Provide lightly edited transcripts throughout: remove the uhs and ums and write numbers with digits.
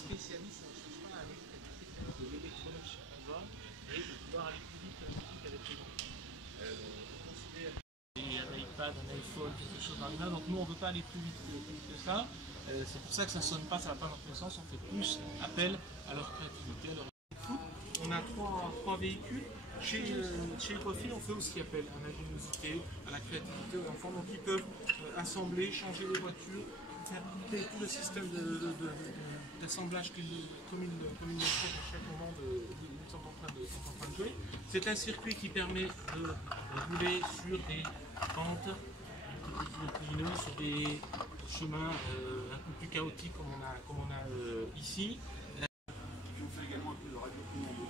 spécialistes, on ne cherche pas à aller faire de l'électronique chez Conva et de pouvoir aller plus vite que la musique avec les gens. On considère un iPad, un iPhone, quelque chose comme ça. Donc nous on ne veut pas aller plus vite que ça. C'est pour ça que ça ne sonne pas, ça n'a pas dans tous les sens, on fait plus appel à leur créativité, à leur foot. On a trois véhicules. Chez Ecofi, on fait aussi appel à l'ingéniosité, à la créativité aux enfants. Donc ils peuvent assembler, changer les voitures, faire tout le système d'assemblage comme ils le font à chaque moment ils sont en train de jouer. C'est un circuit qui permet de rouler sur des pentes sur des chemins un peu plus chaotiques comme on a ici. Puis on fait également un peu de radiocommande.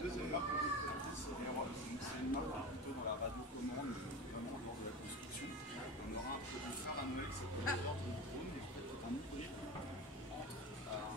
Deuxième marque qu'on peut présenter, c'est une marque plutôt dans la radiocommande, vraiment lors de la construction. On aura un produit phare à Noël qui s'appelle l'ordre du drone, et en fait c'est un hybride entre un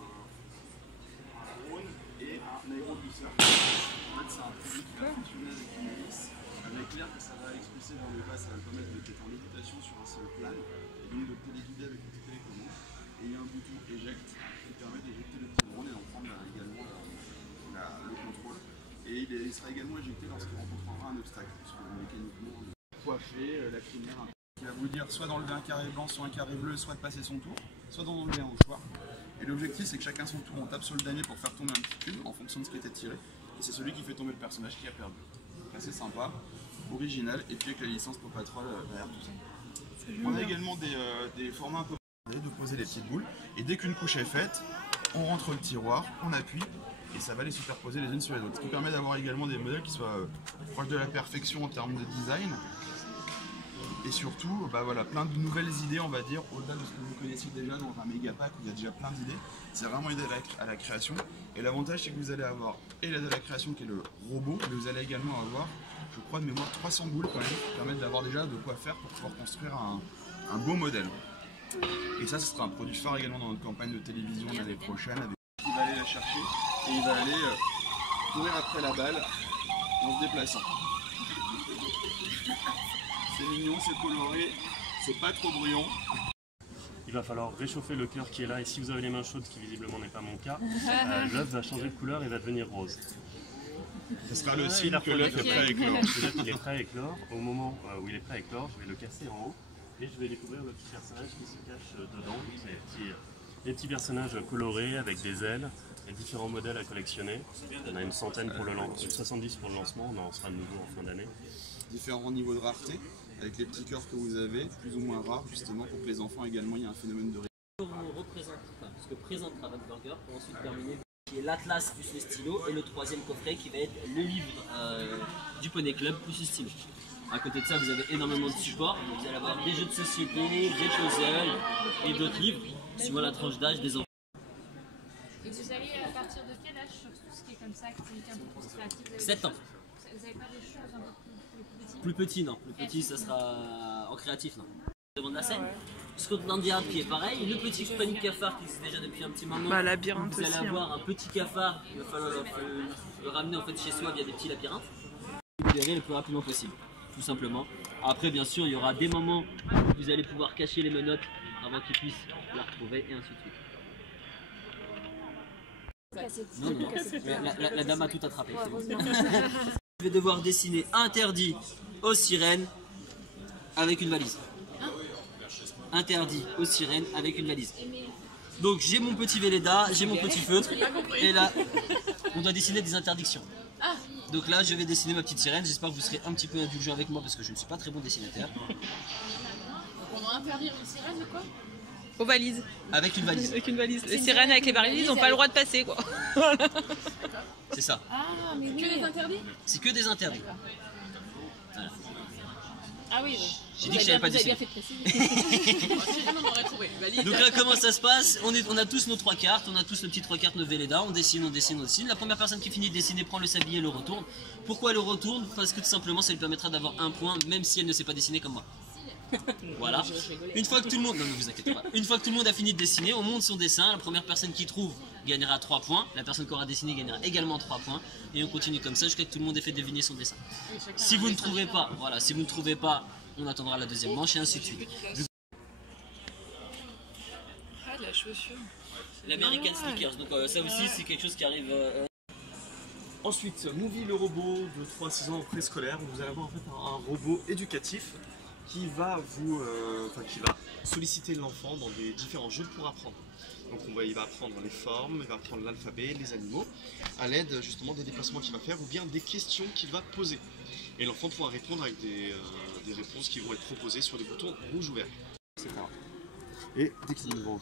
drone et un aérobusseur. En fait c'est un produit qui va fonctionner avec une hélice. Avec l'air que ça va expulser vers le bas, ça va permettre d'être en lévitation sur un sol plane et donc de téléguider avec une télécommande. Et il y a un bouton éjecte qui permet d'éjecter le petit drone et d'en prendre également le contrôle. Et il sera également éjecté lorsqu'il rencontrera un obstacle, parce que mécaniquement, coiffé, la crinière, qui va vous dire soit d'enlever un carré blanc, soit un carré bleu, soit de passer son tour, soit d'en enlever un au choix. Et l'objectif c'est que chacun son tour, on tape sur le damier pour faire tomber un petit cube en fonction de ce qui était tiré. Et c'est celui qui fait tomber le personnage qui a perdu. Assez sympa, original, et puis avec la licence Paw Patrol derrière tout ça. On a également des formats un peu de poser les petites boules, et dès qu'une couche est faite, on rentre le tiroir, on appuie, et ça va les superposer les unes sur les autres. Ce qui permet d'avoir également des modèles qui soient proches de la perfection en termes de design, et surtout voilà, plein de nouvelles idées, on va dire, au-delà de ce que vous connaissez déjà dans un méga pack où il y a déjà plein d'idées. C'est vraiment aider à la création, et l'avantage c'est que vous allez avoir et l'aide à la création qui est le robot, mais vous allez également avoir, je crois de mémoire, 300 boules quand même, qui permettent d'avoir déjà de quoi faire pour pouvoir construire un beau modèle. Et ça, ce sera un produit phare également dans notre campagne de télévision l'année prochaine. Il va aller la chercher et il va aller courir après la balle en se déplaçant. C'est mignon, c'est coloré, c'est pas trop bruyant. Il va falloir réchauffer le cœur qui est là, et si vous avez les mains chaudes, ce qui visiblement n'est pas mon cas, l'œuf va changer de couleur et va devenir rose. Ce sera le signe que l'œuf est prêt à éclore. Il est prêt à éclore. Au moment où il est prêt à éclore, je vais le casser en haut et je vais découvrir le petit personnage qui se cache dedans. C'est les petits personnages colorés avec des ailes, et différents modèles à collectionner. On a une centaine pour le lancement, 70 pour le lancement, on en sera de nouveau en fin d'année. Différents niveaux de rareté, avec les petits cœurs que vous avez, plus ou moins rares, justement pour que les enfants également, il y a un phénomène de ce que présente Raven Burger, pour ensuite terminer qui est l'Atlas plus le stylo, et le troisième coffret qui va être le livre du Poney Club plus le stylo. À côté de ça, vous avez énormément de supports, donc vous allez avoir des jeux de société, des puzzles et d'autres livres, suivant la tranche d'âge des enfants. Et vous allez à partir de quel âge sur tout ce qui est comme ça, activité un peu plus créative? 7 ans. Vous n'avez pas des choses un peu plus petites? Plus petit, non. Plus petit, ça sera en créatif, non. Devant de la scène. Scotland Yard qui est pareil, le petit panic cafard qui existe déjà depuis un petit moment. Labyrinthe vous allez aussi, avoir un petit cafard, il va falloir le ramener en fait chez soi via des petits labyrinthes. Libérer le plus rapidement possible, tout simplement. Après, bien sûr, il y aura des moments où vous allez pouvoir cacher les menottes avant qu'ils puissent la retrouver, et ainsi de suite. Non, la dame a tout attrapé. Je vais devoir dessiner interdit aux sirènes avec une valise. Interdit aux sirènes avec une valise. Donc j'ai mon petit Velleda, j'ai mon petit feutre, et là on doit dessiner des interdictions. Donc là je vais dessiner ma petite sirène, j'espère que vous serez un petit peu indulgents avec moi parce que je ne suis pas très bon dessinateur. On va interdire une sirène de quoi? Aux valises. Avec une valise. Avec une valise. Les sirènes avec les valises n'ont pas le droit de passer, quoi. C'est ça. Ah, mais que des interdits? C'est que des interdits. Voilà. Ah oui, j'ai dit que je savais pas dessiner. Donc là comment ça se passe, on a tous nos 3 cartes, on a tous nos petits 3 cartes, nos Velleda, on dessine. La première personne qui finit de dessiner prend le sablier et le retourne. Pourquoi elle le retourne? Parce que tout simplement ça lui permettra d'avoir un point même si elle ne sait pas dessiner comme moi. Voilà. Une fois que tout le monde, non, ne vous inquiétez pas. Une fois que tout le monde a fini de dessiner, on monte son dessin. La première personne qui trouve gagnera 3 points. La personne qui aura dessiné gagnera également 3 points. Et on continue comme ça jusqu'à ce que tout le monde ait fait deviner son dessin. Si vous ne trouvez pas, voilà, si vous ne trouvez pas, on attendra la deuxième manche et ainsi de suite. chaussures. L'American Sneakers, donc ça aussi c'est quelque chose qui arrive. Ensuite, Movie, le robot de 3 à 6 ans préscolaire, où vous allez avoir en fait un robot éducatif qui va qui va solliciter l'enfant dans des différents jeux pour apprendre. Donc il va apprendre les formes, il va apprendre l'alphabet, les animaux, à l'aide justement des déplacements qu'il va faire ou bien des questions qu'il va poser. Et l'enfant pourra répondre avec des réponses qui vont être proposées sur des boutons rouge ou vert, etc. Et dès qu'ils vont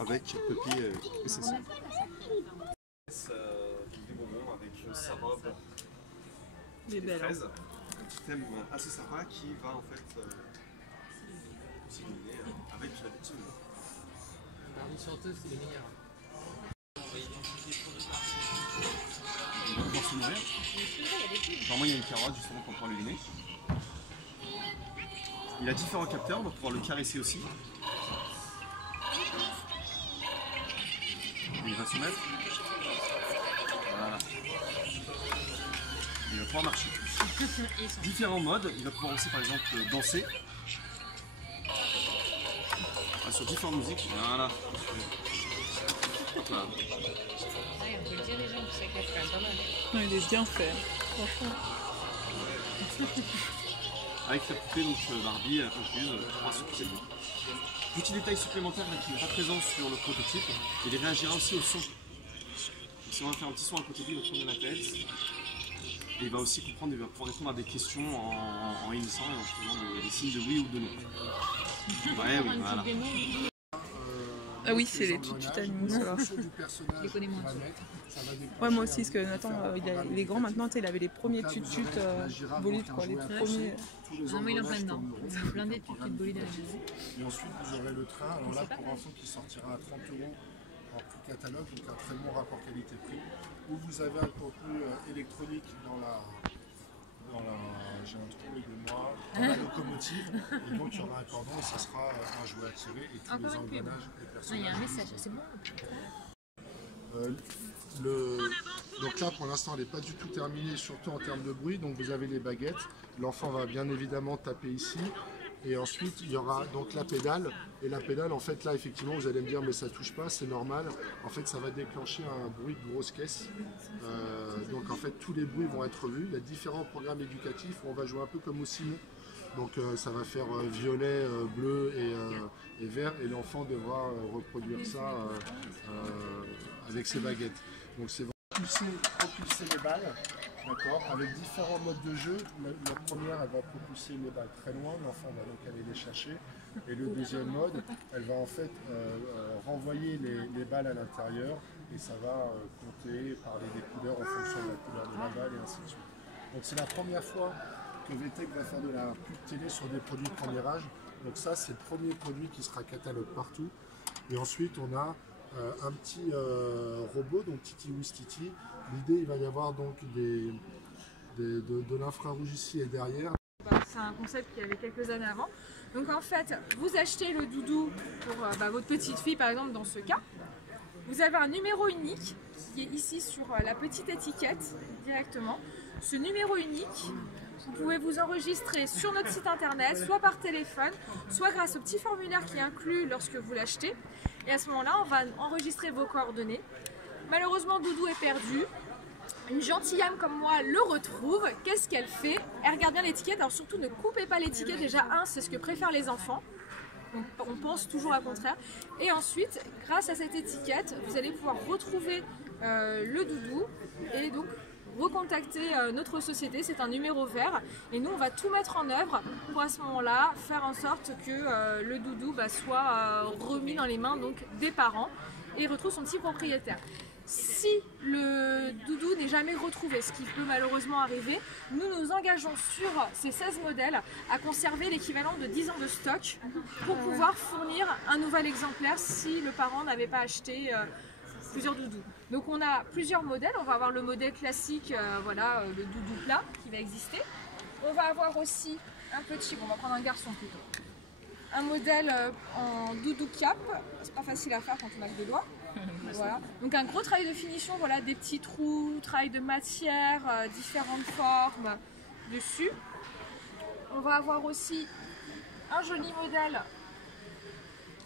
avec Puppy et sa sœur. Des bonbons avec sa robe Les belles. fraise, un petit thème assez sympa qui va en fait s'illuminer avec la petite lumière. Barbie chanteuse, c'est les meilleurs. Il va pouvoir se nourrir. Normalement, il y a une carotte justement pour pouvoir l'illuminer. Il a différents capteurs, on va pouvoir le caresser aussi. Et il va se mettre. Voilà. Il va pouvoir marcher. Différents modes, il va pouvoir aussi par exemple danser. Sur différentes musiques. Voilà. Voilà. Ouais, on peut le diriger, en plus, ça cache quand même pas mal. Non, il est bien fait, franchement. Avec la poupée, donc Barbie, la confuse, 3 sur ses doigts. Petit détail supplémentaire là, qui n'est pas présent sur le prototype, il réagira aussi au son. Donc, si on va faire un petit son à côté de lui, il va tourner la tête. Et il va aussi comprendre, il va pouvoir répondre à des questions en hennissant et en faisant des signes de oui ou de non. Ouais, oui, voilà. Ah oui, c'est les petites animaux, ça. Je les connais moins. Ouais, moi aussi, parce que Nathan, il est grand maintenant, tu sais, il avait les premiers tut-tut bolides, quoi, les tout premiers. Non, mais il est en plein dedans. Il est blindé de petites bolides à la maison. Et ensuite, vous aurez le train. Alors là, pour info, qui sortira à 30 € en prix catalogue, donc un très bon rapport qualité-prix. Où vous avez un contenu électronique dans la j'ai un trou de moi, dans la locomotive. Et donc, il y aura un cordon et ça sera un jouet à tirer et tous Encore les une pub. engrenages et Non, personnages. il y a un message, c'est bon. Donc là, pour l'instant, elle n'est pas du tout terminée, surtout en termes de bruit. Donc vous avez les baguettes. L'enfant va bien évidemment taper ici. Et ensuite, il y aura donc la pédale. Et la pédale, en fait, là, effectivement, vous allez me dire, mais ça touche pas, c'est normal. En fait, ça va déclencher un bruit de grosse caisse. Donc, en fait, tous les bruits vont être vus. Il y a différents programmes éducatifs où on va jouer un peu comme au Simon. Donc, ça va faire violet, bleu et vert. Et l'enfant devra reproduire ça avec ses baguettes. Donc, c'est propulser les balles. D'accord, avec différents modes de jeu. La première, elle va propulser les balles très loin, l'enfant va donc aller les chercher. Et le deuxième mode, elle va en fait renvoyer les balles à l'intérieur et ça va compter, parler des couleurs en fonction de la couleur de la balle et ainsi de suite. Donc c'est la première fois que VTech va faire de la pub télé sur des produits de premier âge. Donc ça, c'est le premier produit qui sera catalogue partout. Et ensuite, on a un petit robot, donc Titi Wistiti. L'idée, il va y avoir donc de l'infrarouge ici et derrière. C'est un concept qu'il y avait quelques années avant. Donc en fait, vous achetez le doudou pour votre petite fille par exemple dans ce cas. Vous avez un numéro unique qui est ici sur la petite étiquette directement. Ce numéro unique, vous pouvez vous enregistrer sur notre site internet, soit par téléphone, soit grâce au petit formulaire qui est inclus lorsque vous l'achetez. Et à ce moment-là, on va enregistrer vos coordonnées. Malheureusement, Doudou est perdu. Une gentille âme comme moi le retrouve. Qu'est-ce qu'elle fait? Elle regarde bien l'étiquette. Alors surtout, ne coupez pas l'étiquette. Déjà, c'est ce que préfèrent les enfants. Donc, on pense toujours à contraire. Et ensuite, grâce à cette étiquette, vous allez pouvoir retrouver le doudou et donc recontacter notre société. C'est un numéro vert. Et nous, on va tout mettre en œuvre pour à ce moment-là faire en sorte que le doudou soit remis dans les mains donc, des parents et retrouve son petit propriétaire. Si le doudou n'est jamais retrouvé, ce qui peut malheureusement arriver, nous nous engageons sur ces 16 modèles à conserver l'équivalent de 10 ans de stock pour pouvoir fournir un nouvel exemplaire si le parent n'avait pas acheté plusieurs doudous. Donc on a plusieurs modèles, on va avoir le modèle classique, voilà, le doudou plat qui va exister. On va avoir aussi un petit, on va prendre un garçon plutôt, un modèle en doudou cap, c'est pas facile à faire quand on a que deux doigts. Voilà. Donc un gros travail de finition, voilà, des petits trous, travail de matière, différentes formes dessus. On va avoir aussi un joli modèle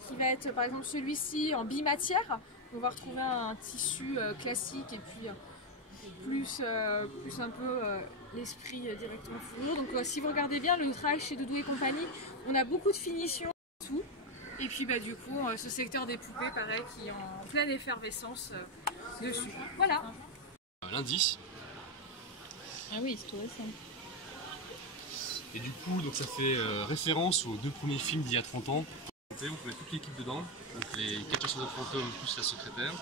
qui va être par exemple celui-ci en bimatière. On va retrouver un tissu classique et puis plus un peu l'esprit directement fourrure. Donc si vous regardez bien le travail chez Doudou et compagnie, on a beaucoup de finitions tout. Et puis bah, du coup ce secteur des poupées pareil qui est en pleine effervescence dessus. Voilà. Lundi. Ah oui, c'est tout récent. Et du coup, donc ça fait référence aux 2 premiers films d'il y a 30 ans. On peut mettre toute l'équipe dedans, donc les 4 chasseurs de fantômes plus la secrétaire.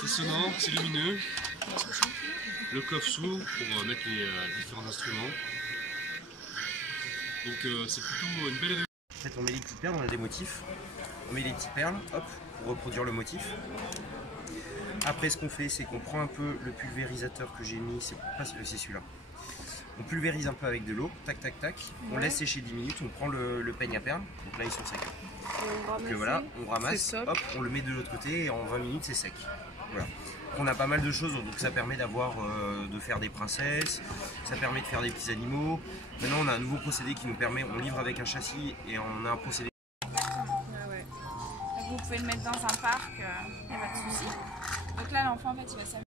C'est sonore, c'est lumineux. Le coffre s'ouvre pour mettre les différents instruments. Donc c'est plutôt une belle réunion. En fait, on met les petites perles, on a des motifs. On met les petites perles, hop, pour reproduire le motif. Après, ce qu'on fait, c'est qu'on prend un peu le pulvérisateur que j'ai mis, c'est celui-là. On pulvérise un peu avec de l'eau, tac tac tac, on laisse sécher 10 minutes, on prend le peigne à perles, donc là ils sont secs. Donc voilà, on ramasse, hop, on le met de l'autre côté et en 20 minutes c'est sec. Voilà. On a pas mal de choses, donc ça permet de faire des princesses, ça permet de faire des petits animaux. Maintenant on a un nouveau procédé qui nous permet, on livre avec un châssis et on a un procédé. Vous pouvez le mettre dans un parc, il n'y a pas de souci. Donc là l'enfant en fait il va s'amuser.